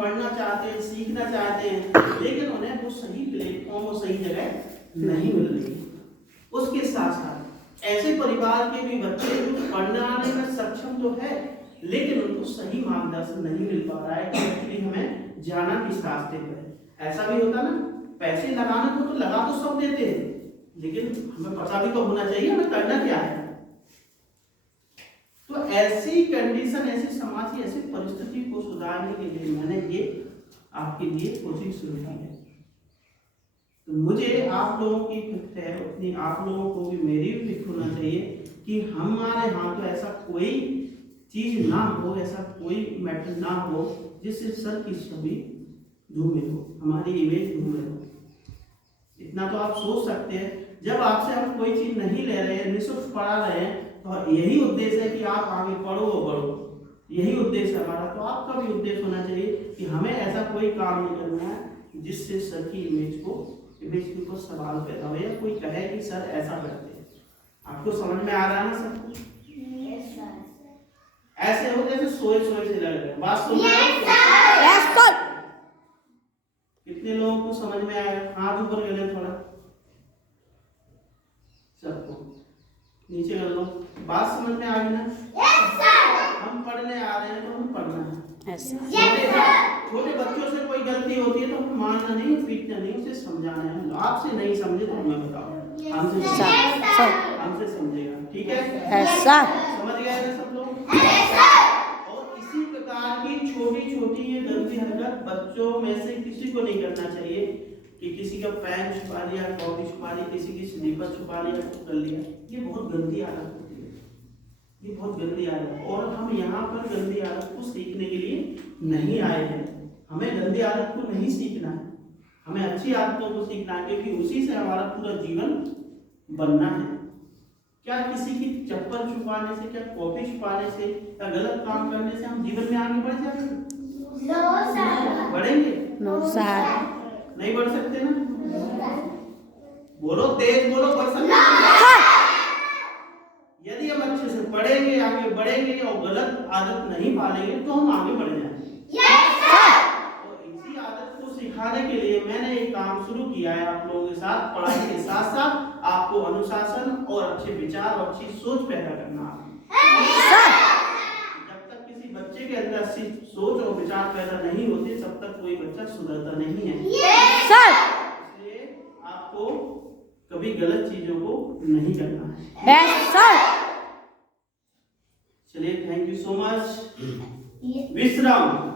पढ़ना चाहते हैं, सीखना चाहते हैं, लेकिन उन्हें वो सही प्लेटफॉर्म और सही जगह नहीं मिल रही। उसके साथ साथ ऐसे परिवार के भी बच्चे जो पढ़ने में सक्षम तो है, लेकिन उनको सही मार्गदर्शन नहीं मिल पा रहा है कि एक्चुअली हमें जाना किस रास्ते पर है। ऐसा भी होता ना, पैसे लगाने को तो लगा तो सब देते हैं, लेकिन हमें पता भी तो होना चाहिए हमें करना क्या है। तो ऐसी कंडीशन, ऐसी समाज की ऐसी परिस्थिति को सुधारने के लिए मैंने ये आपके लिए कोशिश शुरू की है। तो मुझे आप लोगों की फिक्र है, उतनी आप लोगों को भी मेरी भी फिक्र होना चाहिए कि हमारे यहाँ तो ऐसा कोई चीज ना हो, ऐसा कोई मैटर ना हो जिससे सर की छवि धूमिल हो, हमारी इमेज धूमिल हो। इतना तो आप सोच सकते हैं, जब आपसे हम कोई चीज नहीं ले रहे हैं, निःशुल्क पढ़ा रहे हैं, तो यही उद्देश्य है कि आप आगे पढ़ो और बढ़ो, यही उद्देश्य है हमारा। तो आपका भी उद्देश्य होना चाहिए कि हमें ऐसा कोई काम नहीं करना है जिससे सर की इमेज के ऊपर सवाल पैदा हो या कोई कहे कि सर ऐसा करते हैं। आपको समझ में आ रहा है ना सब कुछ? ऐसे हो जैसे सोए सोए से लग रहे हैं, बात सुन रहे हो? कितने लोगों को समझ में आया? हाथ ऊपर कर ले थोड़ा, सबको नीचे कर लो। बात समझ में आ गई ना? हम पढ़ने आ रहे हैं तो हम पढ़ना है। छोटे बच्चों से कोई गलती होती है तो हम मारना नहीं, पीटना नहीं, उसे समझाना है। आपसे नहीं समझे तो हमें बताओ, हमसे समझेगा, ठीक है? समझ गए ना सब लोग? और इसी प्रकार की छोटी छोटी ये गलती हरकत बच्चों में से किसी को नहीं करना चाहिए कि किसी का पेन छुपा लिया, कॉपी छुपा ली, किसी की स्लीपर छुपा लिया, कुछ कर लिया। ये बहुत गंदी आदत होती है, ये बहुत गंदी आदत। और हम यहाँ पर गंदी आदत को सीखने के लिए नहीं आए हैं। हमें गंदी आदत को नहीं सीखना है, हमें अच्छी आदतों को सीखना है, क्योंकि उसी से हमारा पूरा जीवन बनना है। क्या किसी की चप्पल छुपाने से, क्या कॉपी छुपाने से, क्या गलत काम करने से हम जीवन में आगे बढ़ जाएंगे? बढ़ेंगे? नहीं बढ़ सकते ना? बोलो, तेज बोलो, बढ़ सकते हैं। यदि हम अच्छे से पढ़ेंगे, आगे बढ़ेंगे और गलत आदत नहीं पालेंगे तो हम आगे बढ़ जाएंगे। और इसी आदत को सिखाने के लिए मैंने एक काम शुरू किया है आप लोगों के साथ। पढ़ाई के साथ साथ आपको अनुशासन और अच्छे विचार और अच्छी सोच पैदा करना है। जब तक किसी बच्चे के अंदर अच्छी सोच और विचार पैदा नहीं होते, तब तक कोई बच्चा सुधरता नहीं है। इसलिए आपको कभी गलत चीजों को नहीं करना है। चलिए, थैंक यू सो मच। विश्राम।